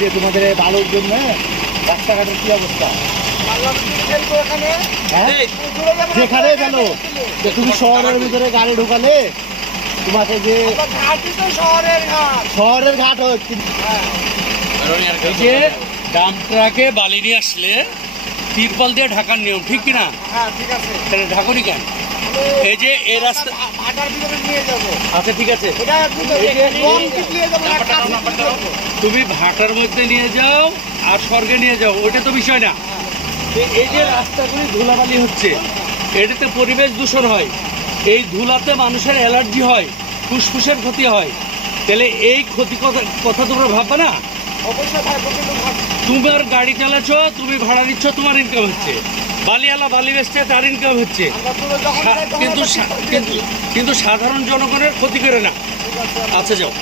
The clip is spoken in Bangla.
যে তোমাদের বালুর জন্য রাস্তাঘাটের কি অবস্থা? যেখানে গেল তুমি শহরের ভিতরে গাড়ি ঢোকালে তোমাকে যে শহরের ঘাট হচ্ছে যে ডাম্প ট্রাকে বালি নিয়ে আসলে তিরপল দিয়ে ঢাকার নিয়ম, ঠিক কিনা? তাহলে ঢাকুনি কেন? এই যে এই রাস্তা আচ্ছা ঠিক আছে, তুমি ভাটার মধ্যে নিয়ে যাও আর স্বর্গে নিয়ে যাও, ওইটা তো বিষয় না। এই যে রাস্তাগুলি ধুলাবালি হচ্ছে, এটাতে পরিবেশ দূষণ হয়, এই ধুলাতে মানুষের অ্যালার্জি হয়, ফুসফুসের ক্ষতি হয়। তাহলে এই ক্ষতি কথা তোমরা ভাববে না? তোমার গাড়ি চালাচ্ছ, তুমি ভাড়া দিচ্ছ, তোমার ইনকাম হচ্ছে, বালিওয়ালা বালি বেচছে, তার ইনকাম হচ্ছে, কিন্তু সাধারণ জনগণের ক্ষতি করে না। আচ্ছা যাও।